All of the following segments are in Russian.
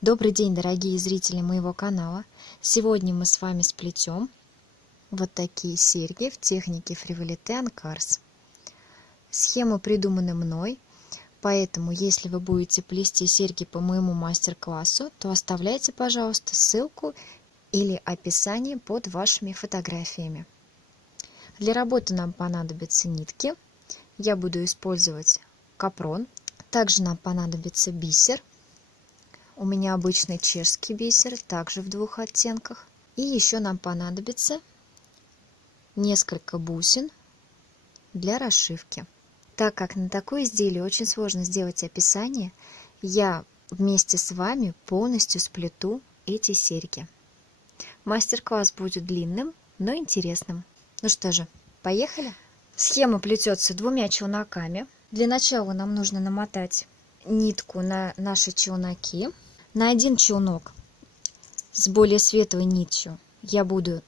Добрый день, дорогие зрители моего канала! Сегодня мы с вами сплетем вот такие серьги в технике фриволите анкарс. Схема придумана мной, поэтому если вы будете плести серьги по моему мастер-классу, то оставляйте, пожалуйста, ссылку или описание под вашими фотографиями. Для работы нам понадобятся нитки. Я буду использовать капрон. Также нам понадобится бисер. У меня обычный чешский бисер, также в двух оттенках. И еще нам понадобится несколько бусин для расшивки. Так как на такое изделие очень сложно сделать описание, я вместе с вами полностью сплету эти серьги. Мастер-класс будет длинным, но интересным. Ну что же, поехали? Схема плетется двумя челноками. Для начала нам нужно намотать нитку на наши челноки. На один челнок с более светлой нитью я буду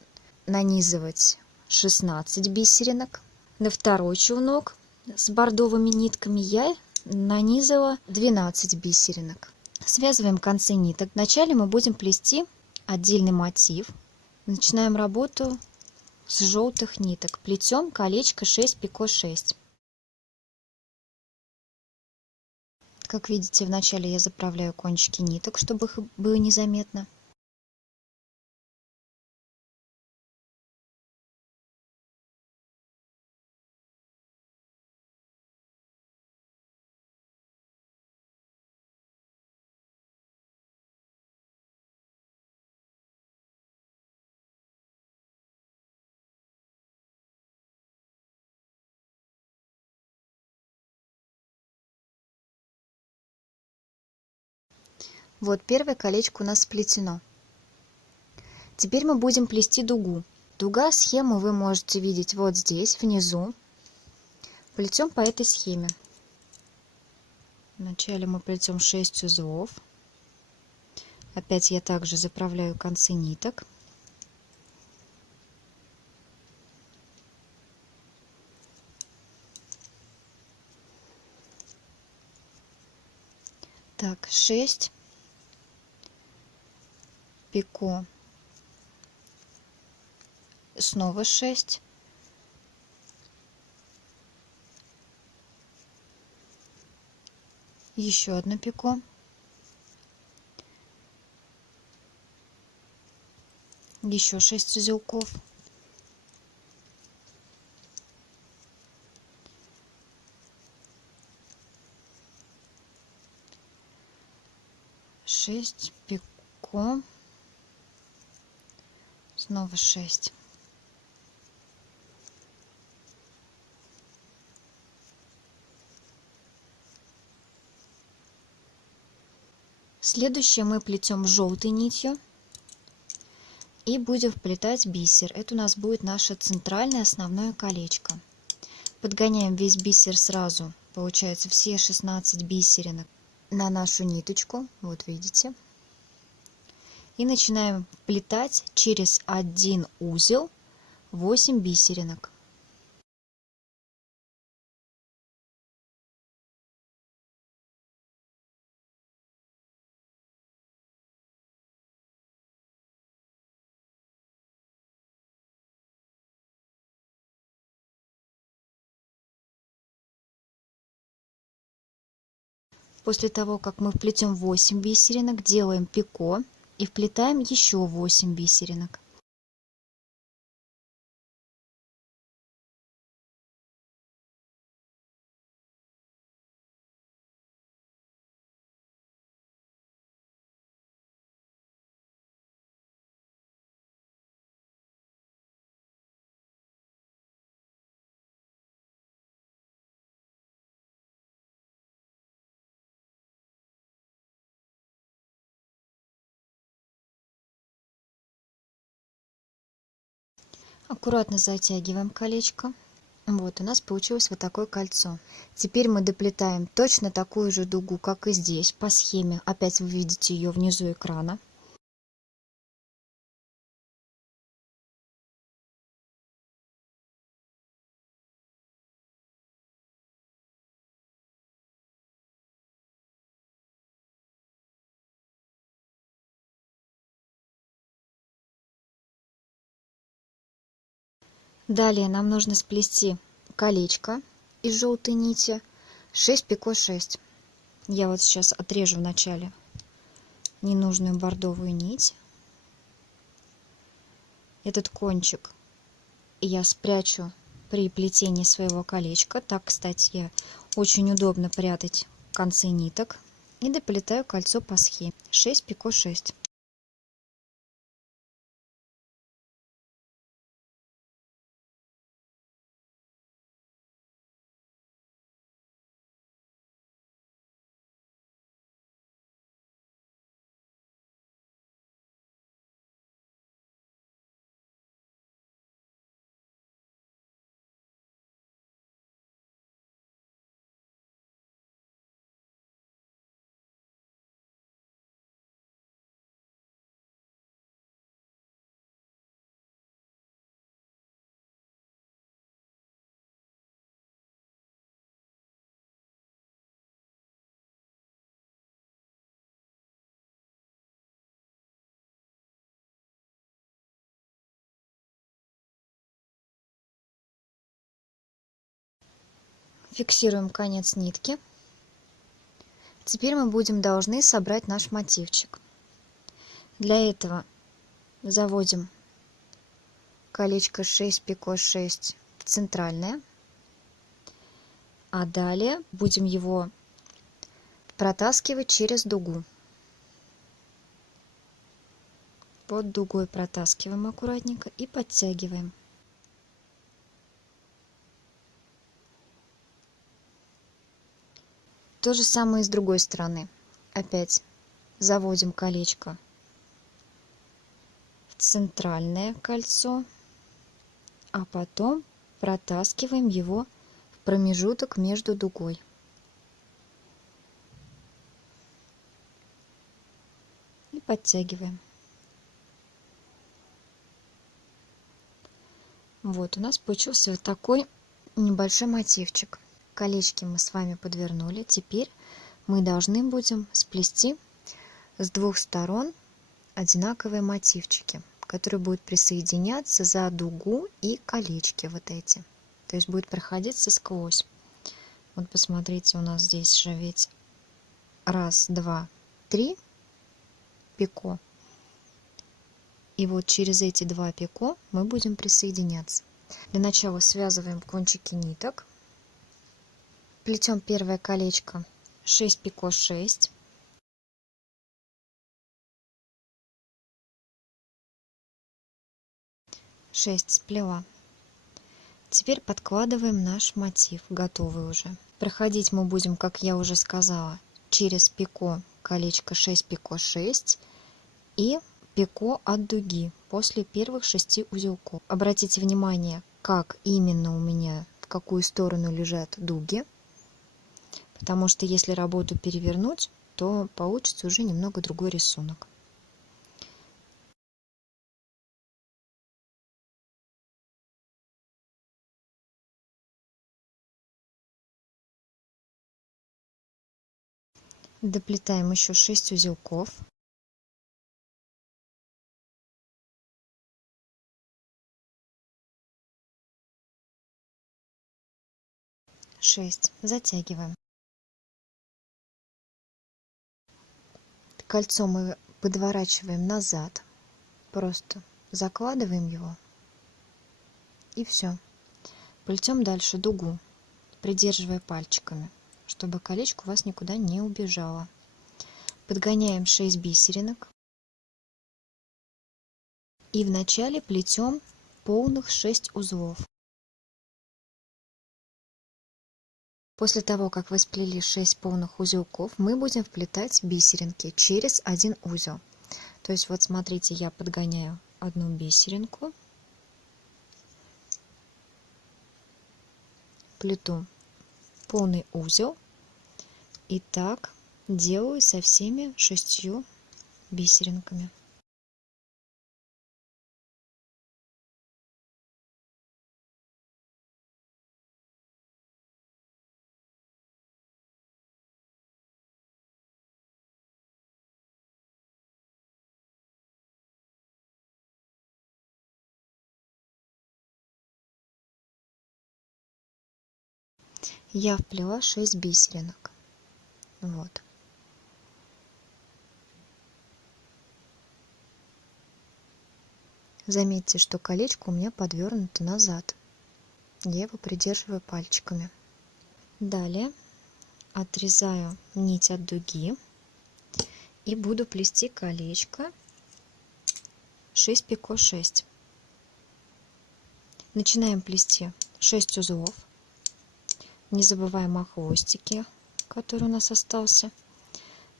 нанизывать 16 бисеринок. На второй челнок с бордовыми нитками я нанизала 12 бисеринок. Связываем концы ниток. Вначале мы будем плести отдельный мотив. Начинаем работу с желтых ниток. Плетем колечко 6 пико 6. Как видите, вначале я заправляю кончики ниток, чтобы их было незаметно. Вот первое колечко у нас сплетено. Теперь мы будем плести дугу. Дуга, схему вы можете видеть вот здесь, внизу. Плетем по этой схеме. Вначале мы плетем 6 узлов. Опять я также заправляю концы ниток. Так, 6 пико, снова 6, еще одно пико, еще 6 узелков, шесть пико, снова 6. Следующее мы плетем желтой нитью и будем вплетать бисер. Это у нас будет наше центральное основное колечко. Подгоняем весь бисер сразу, получается все 16 бисеринок на нашу ниточку, вот видите. И начинаем вплетать через один узел 8 бисеринок. После того, как мы вплетем 8 бисеринок, делаем пико и вплетаем еще 8 бисеринок. Аккуратно затягиваем колечко. Вот у нас получилось вот такое кольцо. Теперь мы доплетаем точно такую же дугу, как и здесь, по схеме. Опять вы видите ее внизу экрана. Далее нам нужно сплести колечко из желтой нити 6 пико 6. Я вот сейчас отрежу вначале ненужную бордовую нить. Этот кончик я спрячу при плетении своего колечка. Так, кстати, очень удобно прятать концы ниток. И доплетаю кольцо по схеме 6 пико 6. Фиксируем конец нитки. Теперь мы будем должны собрать наш мотивчик. Для этого заводим колечко 6 пико 6 в центральное, а далее будем его протаскивать через дугу. Под дугой протаскиваем аккуратненько и подтягиваем. То же самое и с другой стороны. Опять заводим колечко в центральное кольцо, а потом протаскиваем его в промежуток между дугой. И подтягиваем. Вот у нас получился вот такой небольшой мотивчик. Колечки мы с вами подвернули. Теперь мы должны будем сплести с двух сторон одинаковые мотивчики, которые будут присоединяться за дугу и колечки вот эти. То есть будет проходиться сквозь. Вот посмотрите, у нас здесь же ведь 1, 2, 3 пико. И вот через эти 2 пико мы будем присоединяться. Для начала связываем кончики ниток. Плетем первое колечко 6 пико 6. Сплела. Теперь подкладываем наш мотив, готовый уже. Проходить мы будем, как я уже сказала, через пико колечко 6 пико 6 и пико от дуги после первых 6 узелков. Обратите внимание, как именно у меня, в какую сторону лежат дуги, потому что если работу перевернуть, то получится уже немного другой рисунок. Доплетаем еще 6 узелков. Затягиваем. Кольцо мы подворачиваем назад, просто закладываем его и все. Плетем дальше дугу, придерживая пальчиками, чтобы колечко у вас никуда не убежало. Подгоняем 6 бисеринок и вначале плетем полных 6 узлов. После того, как вы сплели 6 полных узелков, мы будем вплетать бисеринки через один узел. То есть вот смотрите, я подгоняю одну бисеринку, плету полный узел и так делаю со всеми 6 бисеринками. я вплела 6 бисеринок. Вот. Заметьте, что колечко у меня подвернуто назад. Я его придерживаю пальчиками. Далее отрезаю нить от дуги и буду плести колечко 6 пико 6. Начинаем плести 6 узлов. Не забываем о хвостике, который у нас остался.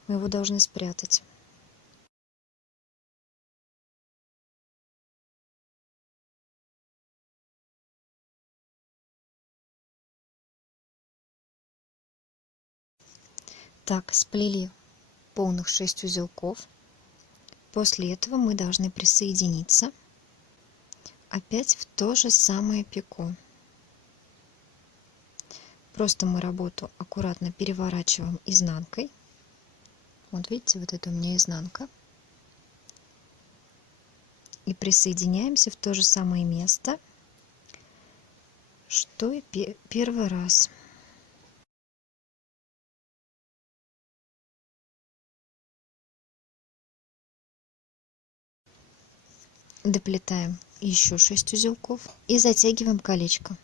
Мы его должны спрятать. Так, сплели полных 6 узелков. После этого мы должны присоединиться опять в то же самое пико. Просто мы работу аккуратно переворачиваем изнанкой. Вот видите, вот это у меня изнанка. И присоединяемся в то же самое место, что и первый раз. Доплетаем еще 6 узелков и затягиваем колечко.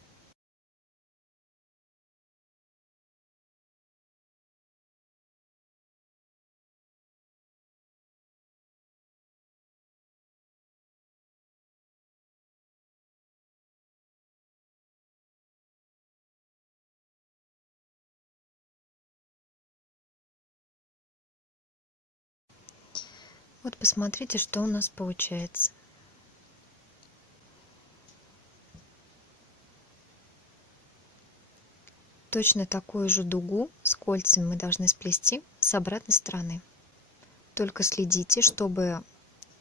Вот посмотрите, что у нас получается. Точно такую же дугу с кольцами мы должны сплести с обратной стороны. Только следите, чтобы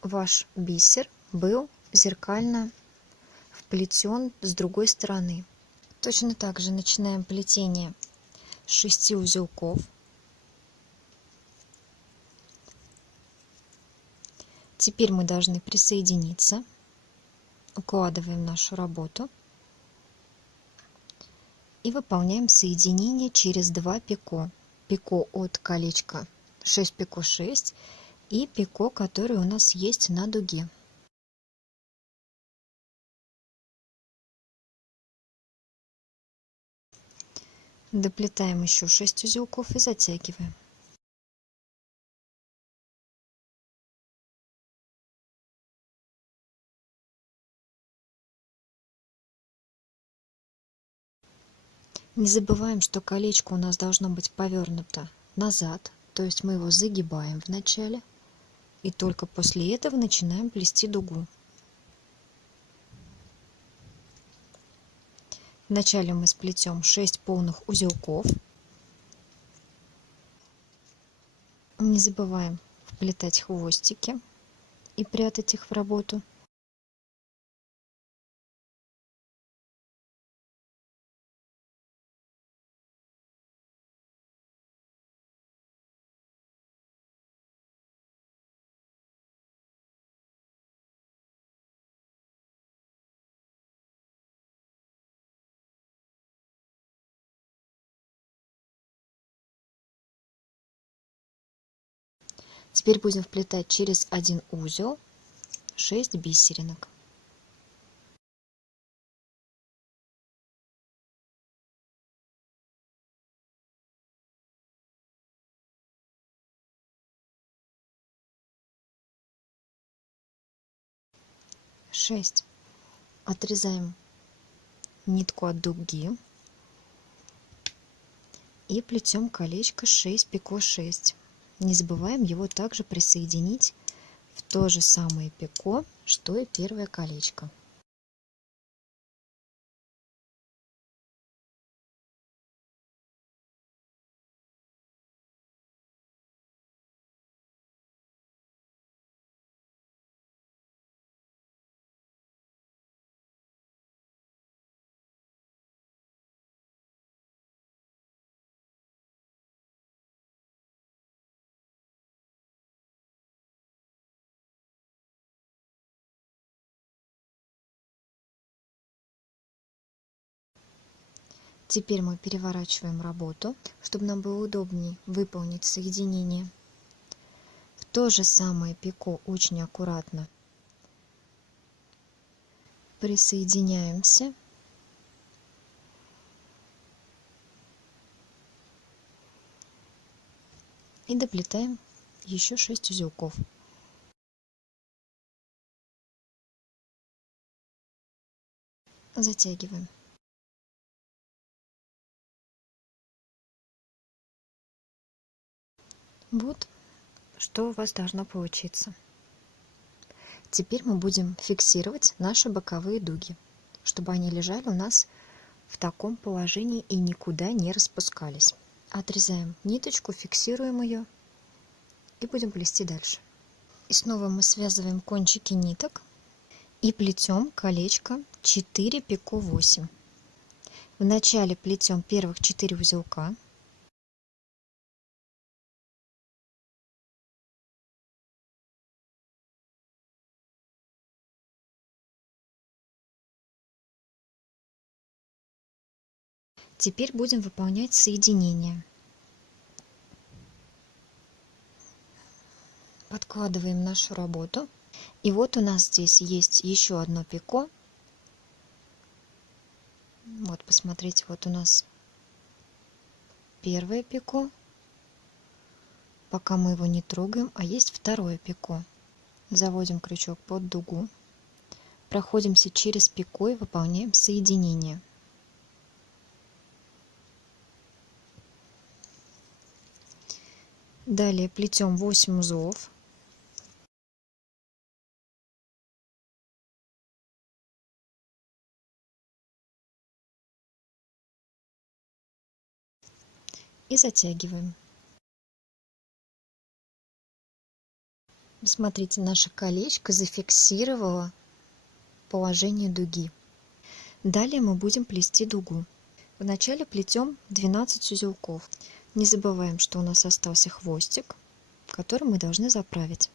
ваш бисер был зеркально вплетен с другой стороны. Точно так же начинаем плетение с 6 узелков. Теперь мы должны присоединиться. Укладываем нашу работу и выполняем соединение через 2 пико. Пико от колечка 6 пико 6 и пико, который у нас есть на дуге. Доплетаем еще 6 узелков и затягиваем. Не забываем, что колечко у нас должно быть повернуто назад, то есть мы его загибаем в начале и только после этого начинаем плести дугу. Вначале мы сплетем 6 полных узелков. Не забываем вплетать хвостики и прятать их в работу. Теперь будем вплетать через один узел 6 бисеринок. Отрезаем нитку от дуги и плетем колечко 6 пико 6. Не забываем его также присоединить в то же самое пико, что и первое колечко. Теперь мы переворачиваем работу, чтобы нам было удобнее выполнить соединение. В то же самое пико очень аккуратно присоединяемся. И доплетаем еще 6 узелков. Затягиваем. Вот что у вас должно получиться. Теперь мы будем фиксировать наши боковые дуги, чтобы они лежали у нас в таком положении и никуда не распускались. Отрезаем ниточку, фиксируем ее и будем плести дальше. И снова мы связываем кончики ниток и плетем колечко 4 пико 8. Вначале плетем первых 4 узелка. Теперь будем выполнять соединение. Подкладываем нашу работу. И вот у нас здесь есть еще одно пико. Вот, посмотрите, вот у нас первое пико. Пока мы его не трогаем, а есть второе пико. Заводим крючок под дугу. Проходимся через пико и выполняем соединение. Далее плетем 8 узлов. И затягиваем. Смотрите, наше колечко зафиксировало положение дуги. Далее мы будем плести дугу. Вначале плетем 12 узелков. Не забываем, что у нас остался хвостик, который мы должны заправить.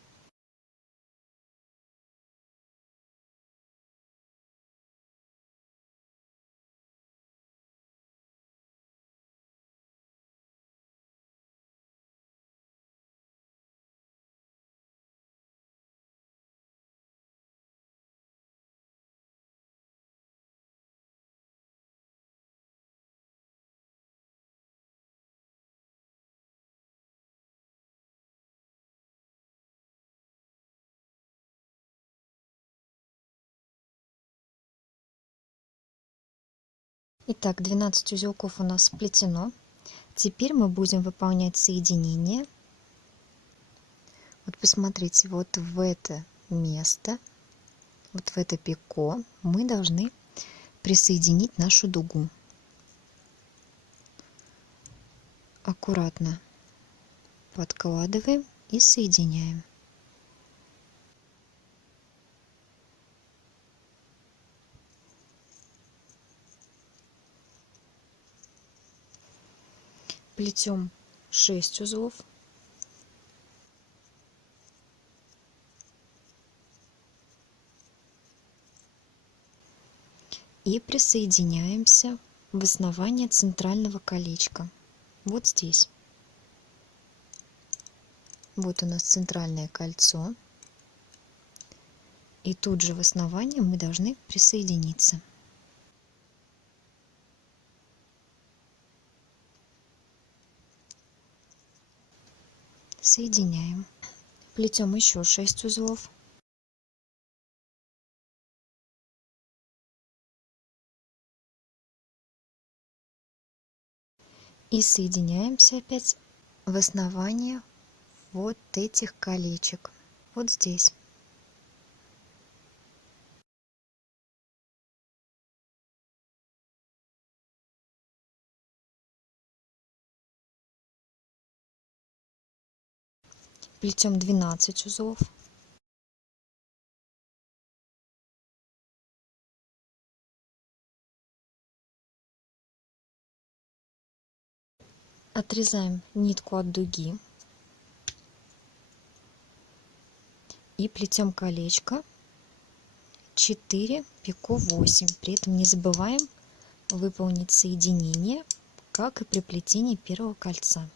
Итак, 12 узелков у нас сплетено. Теперь мы будем выполнять соединение. Вот посмотрите, вот в это место, вот в это пико мы должны присоединить нашу дугу. Аккуратно подкладываем и соединяем. Плетем 6 узлов. И присоединяемся в основание центрального колечка. Вот здесь. Вот у нас центральное кольцо. И тут же в основании мы должны присоединиться. Соединяем. Плетем еще 6 узлов. И соединяемся опять в основании вот этих колечек. Вот здесь. Плетем 12 узлов. Отрезаем нитку от дуги и плетем колечко 4 пико 8. При этом не забываем выполнить соединение, как и при плетении первого кольца.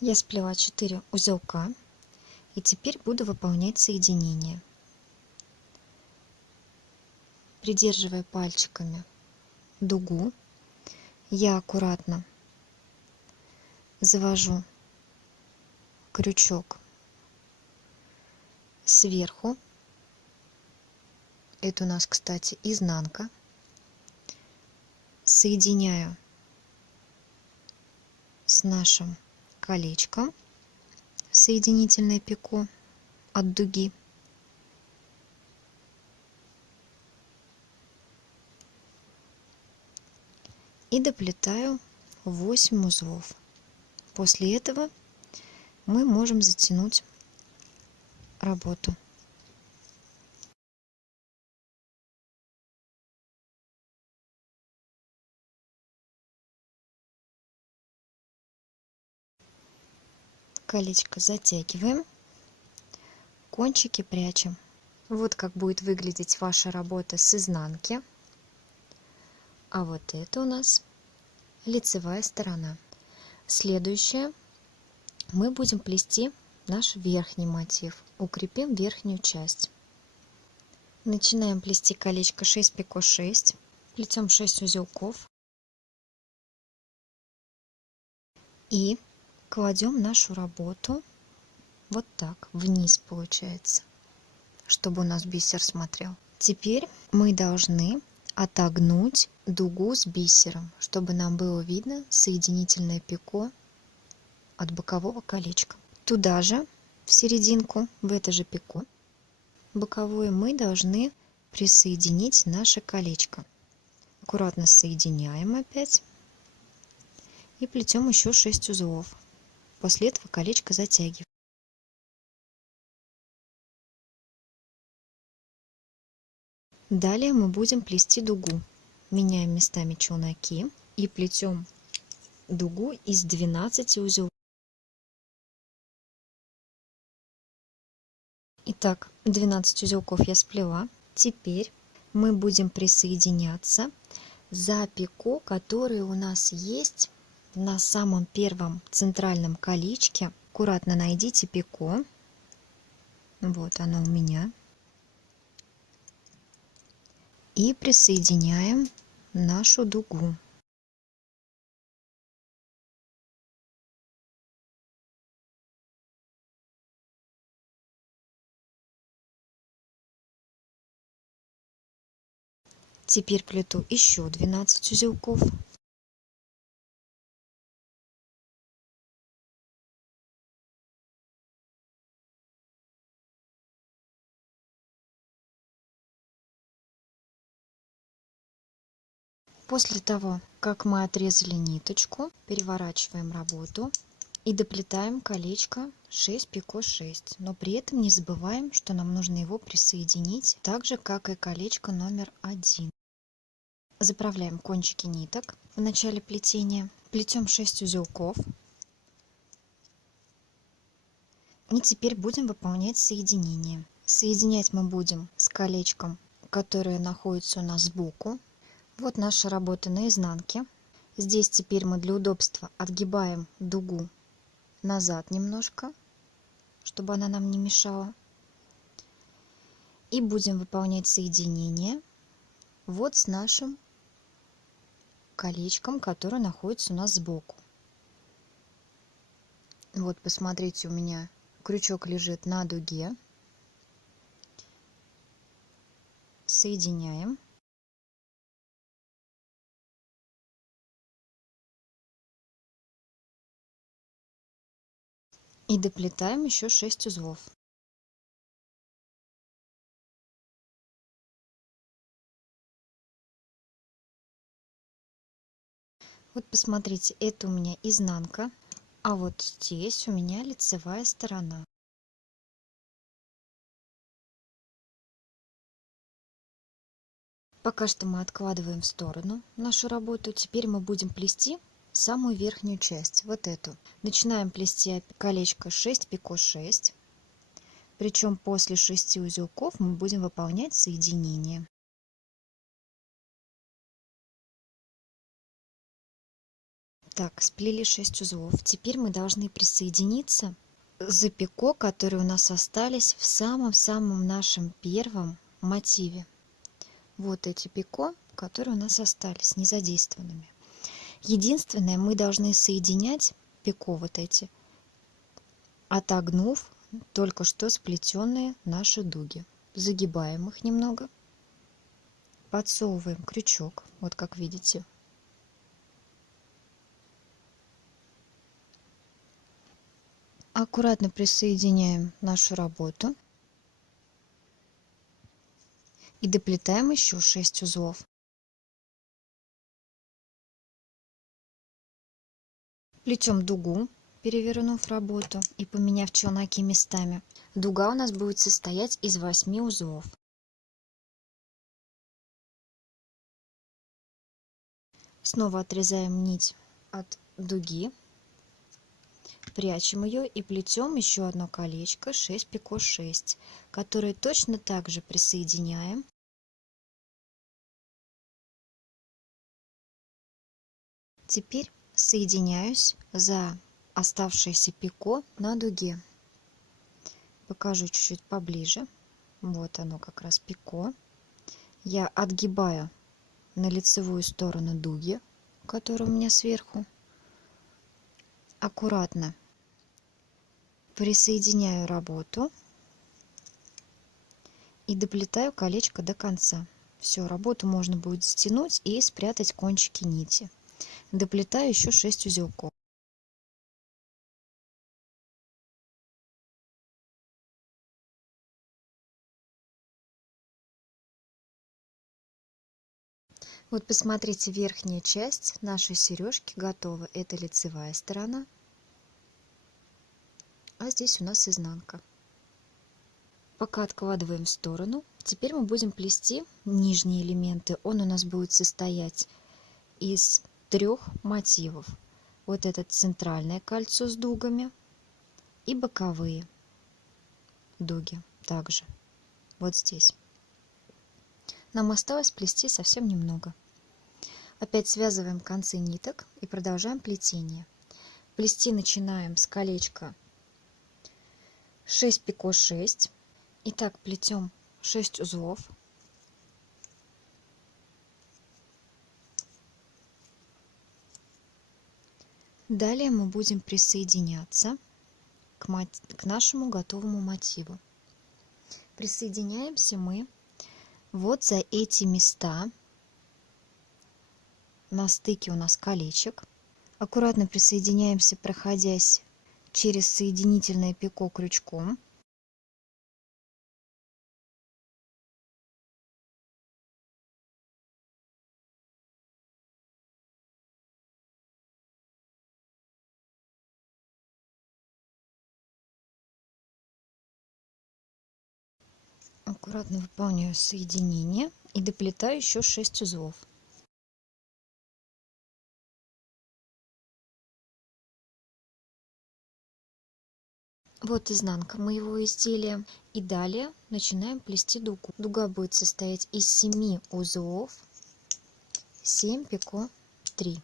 Я сплела 4 узелка и теперь буду выполнять соединение. Придерживая пальчиками дугу, я аккуратно завожу крючок сверху. Это у нас, кстати, изнанка. Соединяю с нашим колечком соединительное пико от дуги. И доплетаю 8 узлов. После этого мы можем затянуть работу. Колечко затягиваем, кончики прячем. Вот как будет выглядеть ваша работа с изнанки. А вот это у нас лицевая сторона. Следующее, мы будем плести наш верхний мотив. Укрепим верхнюю часть. Начинаем плести колечко 6 пико 6. Плетем 6 узелков. И кладем нашу работу вот так, вниз получается, чтобы у нас бисер смотрел. Теперь мы должны отогнуть дугу с бисером, чтобы нам было видно соединительное пико от бокового колечка. Туда же, в серединку, в это же пико боковое, мы должны присоединить наше колечко. Аккуратно соединяем опять и плетем еще 6 узлов. После этого колечко затягиваем. Далее мы будем плести дугу. Меняем местами челноки и плетем дугу из 12 узелков. Итак, 12 узелков я сплела. Теперь мы будем присоединяться за пико, который у нас есть на самом первом центральном колечке. Аккуратно найдите пико. Вот оно у меня. И присоединяем нашу дугу. Теперь плету еще 12 узелков. После того, как мы отрезали ниточку, переворачиваем работу и доплетаем колечко 6 пико 6. Но при этом не забываем, что нам нужно его присоединить так же, как и колечко номер 1. Заправляем кончики ниток в начале плетения, плетем 6 узелков. И теперь будем выполнять соединение. Соединять мы будем с колечком, которое находится у нас сбоку. Вот наша работа на изнанке. Здесь теперь мы для удобства отгибаем дугу назад немножко, чтобы она нам не мешала. И будем выполнять соединение вот с нашим колечком, которое находится у нас сбоку. Вот, посмотрите, у меня крючок лежит на дуге. Соединяем. И доплетаем еще 6 узлов. Вот посмотрите, это у меня изнанка, а вот здесь у меня лицевая сторона. Пока что мы откладываем в сторону нашу работу. Теперь мы будем плести самую верхнюю часть, вот эту. Начинаем плести колечко 6 пико 6. Причем после 6 узелков мы будем выполнять соединение. Так, сплели 6 узлов. Теперь мы должны присоединиться за пико, которые у нас остались в самом-самом нашем первом мотиве. Вот эти пико, которые у нас остались незадействованными. Единственное, мы должны соединять пико вот эти, отогнув только что сплетенные наши дуги. Загибаем их немного, подсовываем крючок, вот как видите. Аккуратно присоединяем нашу работу и доплетаем еще 6 узлов. Плетем дугу, перевернув работу и поменяв челноки местами. Дуга у нас будет состоять из 8 узлов. Снова отрезаем нить от дуги, прячем ее и плетем еще одно колечко 6 пико 6, которые точно так же присоединяем. Теперь соединяюсь за оставшееся пико на дуге. Покажу чуть-чуть поближе. Вот оно как раз пико. Я отгибаю на лицевую сторону дуги, которая у меня сверху. Аккуратно присоединяю работу и доплетаю колечко до конца. Все, работу можно будет стянуть и спрятать кончики нити. Доплетаю еще 6 узелков. Вот посмотрите, верхняя часть нашей сережки готова. Это лицевая сторона, а здесь у нас изнанка. Пока откладываем в сторону. Теперь мы будем плести нижние элементы. Он у нас будет состоять из 3 мотивов. Вот это центральное кольцо с дугами и боковые дуги также. Вот здесь. Нам осталось плести совсем немного. Опять связываем концы ниток и продолжаем плетение. Плести начинаем с колечка 6 пико 6. Итак, плетем 6 узлов. Далее мы будем присоединяться к нашему готовому мотиву. Присоединяемся мы вот за эти места. На стыке у нас колечек. Аккуратно присоединяемся, проходясь через соединительное пико крючком. Аккуратно выполняю соединение и доплетаю еще 6 узлов. Вот изнанка моего изделия. И далее начинаем плести дугу. Дуга будет состоять из 7 узлов, 7 пико 3.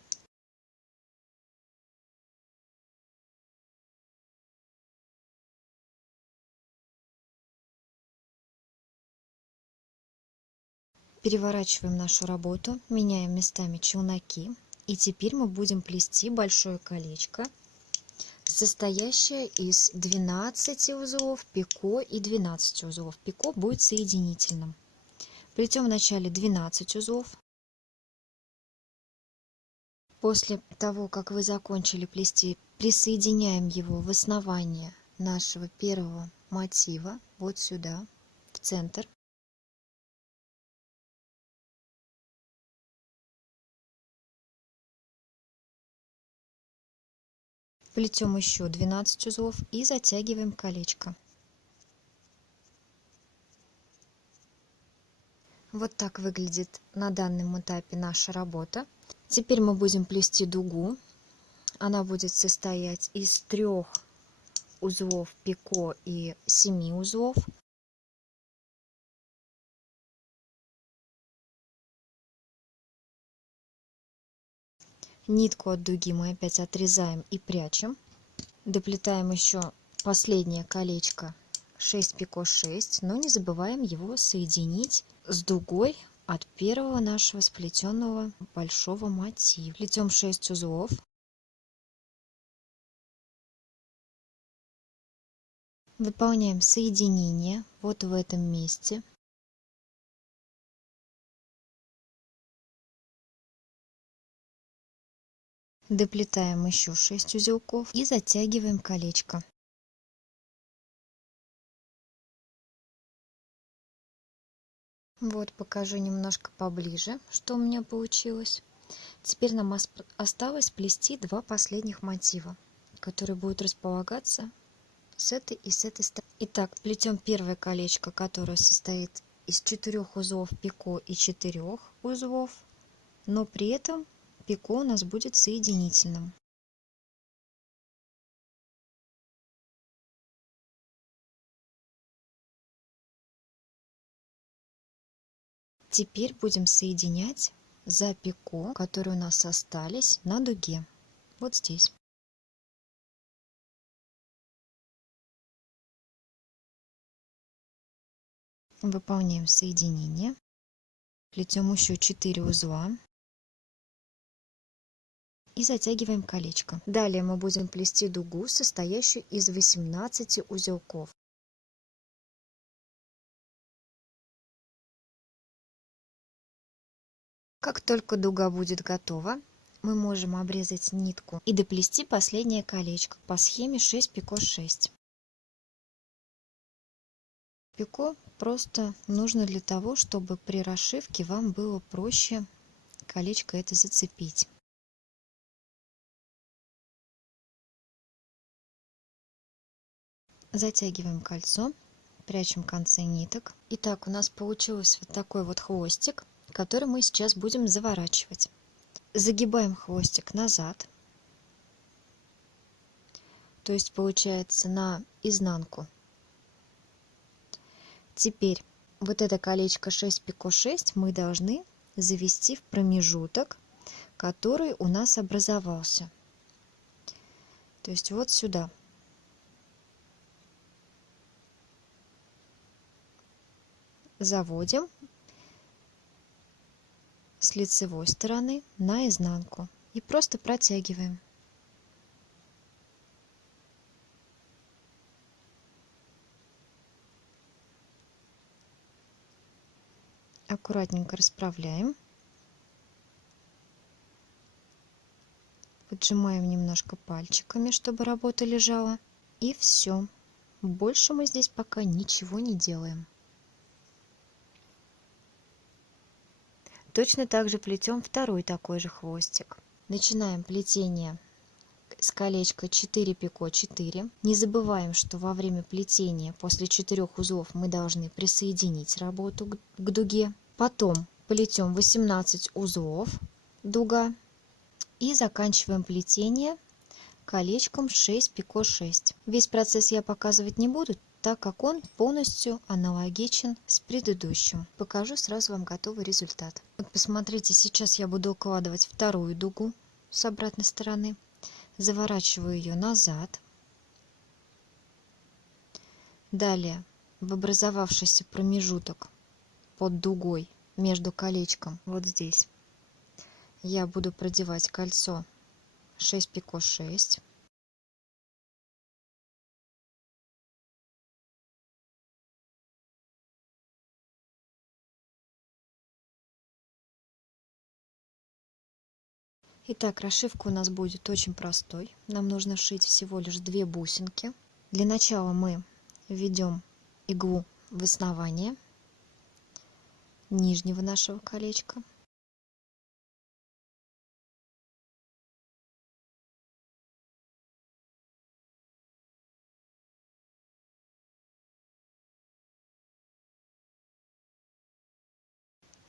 Переворачиваем нашу работу, меняем местами челноки. И теперь мы будем плести большое колечко, состоящее из 12 узлов пико и 12 узлов. Пико будет соединительным. Плетем вначале 12 узлов. После того, как вы закончили плести, присоединяем его в основание нашего первого мотива, вот сюда, в центр. Плетем еще 12 узлов и затягиваем колечко. Вот так выглядит на данном этапе наша работа. Теперь мы будем плести дугу. Она будет состоять из 3 узлов пико и 7 узлов. Нитку от дуги мы опять отрезаем и прячем. Доплетаем еще последнее колечко 6 пико 6, но не забываем его соединить с дугой от первого нашего сплетенного большого мотива. Плетем 6 узлов. Выполняем соединение вот в этом месте. Доплетаем еще 6 узелков и затягиваем колечко. Вот покажу немножко поближе, что у меня получилось. Теперь нам осталось сплести два последних мотива, которые будут располагаться с этой и с этой стороны. Итак, плетем первое колечко, которое состоит из 4 узлов пико и 4 узлов, но при этом пико у нас будет соединительным. Теперь будем соединять за пико, которые у нас остались на дуге, вот здесь. Выполняем соединение, плетем еще 4 узла и затягиваем колечко. Далее мы будем плести дугу, состоящую из 18 узелков. Как только дуга будет готова, мы можем обрезать нитку и доплести последнее колечко по схеме 6 пико 6. Пико просто нужно для того, чтобы при расшивке вам было проще колечко это зацепить. Затягиваем кольцо, прячем концы ниток. Итак, у нас получился вот такой вот хвостик, который мы сейчас будем заворачивать. Загибаем хвостик назад, то есть получается на изнанку. Теперь вот это колечко 6 пико 6 мы должны завести в промежуток, который у нас образовался. То есть вот сюда. Заводим с лицевой стороны на изнанку и просто протягиваем. Аккуратненько расправляем. Поджимаем немножко пальчиками, чтобы работа лежала. И все. Больше мы здесь пока ничего не делаем. Точно так же плетем второй такой же хвостик. Начинаем плетение с колечка 4 пико 4. Не забываем, что во время плетения после 4 узлов мы должны присоединить работу к дуге. Потом плетем 18 узлов дуга и заканчиваем плетение колечком 6 пико 6. Весь процесс я показывать не буду, так как он полностью аналогичен с предыдущим. Покажу сразу вам готовый результат. Вот посмотрите, сейчас я буду укладывать вторую дугу с обратной стороны. Заворачиваю ее назад. Далее в образовавшийся промежуток под дугой между колечком, вот здесь, я буду продевать кольцо 6 пико 6. Итак, расшивка у нас будет очень простой. Нам нужно вшить всего лишь 2 бусинки. Для начала мы введем иглу в основание нижнего нашего колечка.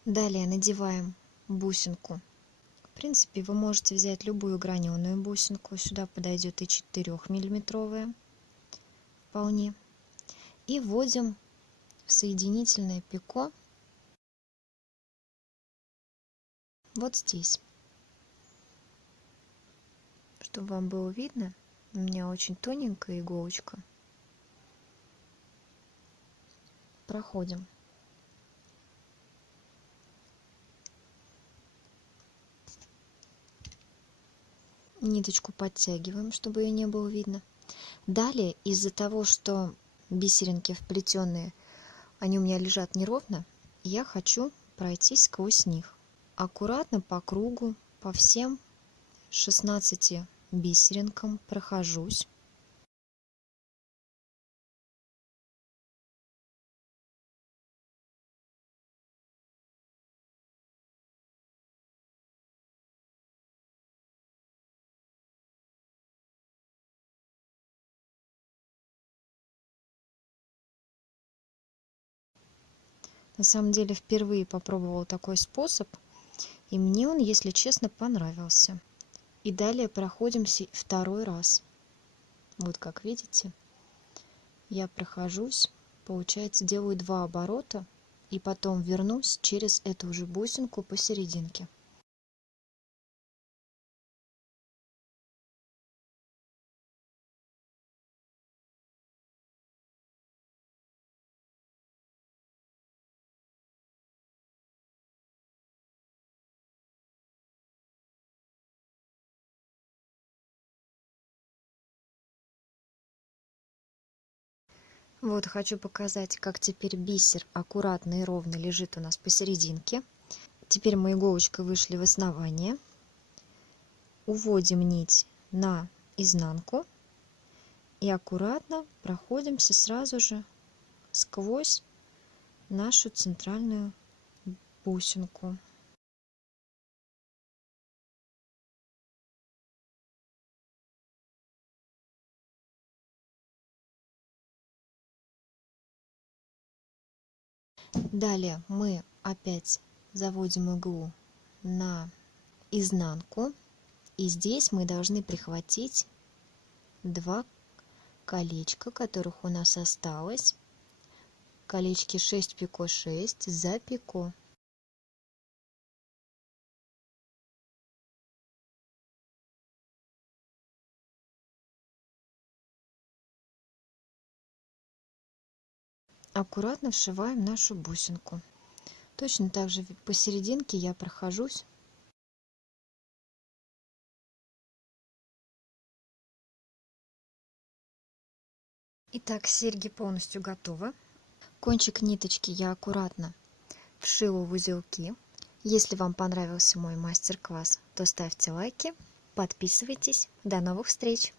Далее надеваем бусинку. В принципе, вы можете взять любую граненую бусинку. Сюда подойдет и 4 миллиметровая. вполне. И вводим в соединительное пико вот здесь. Чтобы вам было видно, у меня очень тоненькая иголочка. Проходим. Ниточку подтягиваем, чтобы ее не было видно. Далее, из-за того, что бисеринки вплетенные, они у меня лежат неровно, я хочу пройтись сквозь них. Аккуратно по кругу, по всем 16 бисеринкам прохожусь. На самом деле впервые попробовала такой способ, и мне он, если честно, понравился. И далее проходимся второй раз. Вот как видите, я прохожусь, получается, делаю 2 оборота, и потом вернусь через эту же бусинку посерединке. Вот хочу показать, как теперь бисер аккуратно и ровно лежит у нас посерединке. Теперь мы иголочкой вышли в основание. Уводим нить на изнанку и аккуратно проходимся сразу же сквозь нашу центральную бусинку. Далее мы опять заводим иглу на изнанку, и здесь мы должны прихватить 2 колечка, которых у нас осталось. Колечки 6 пико 6 за пико. Аккуратно вшиваем нашу бусинку. Точно так же посерединке я прохожусь. Итак, серьги полностью готовы. Кончик ниточки я аккуратно вшила в узелки. Если вам понравился мой мастер-класс, то ставьте лайки, подписывайтесь. До новых встреч!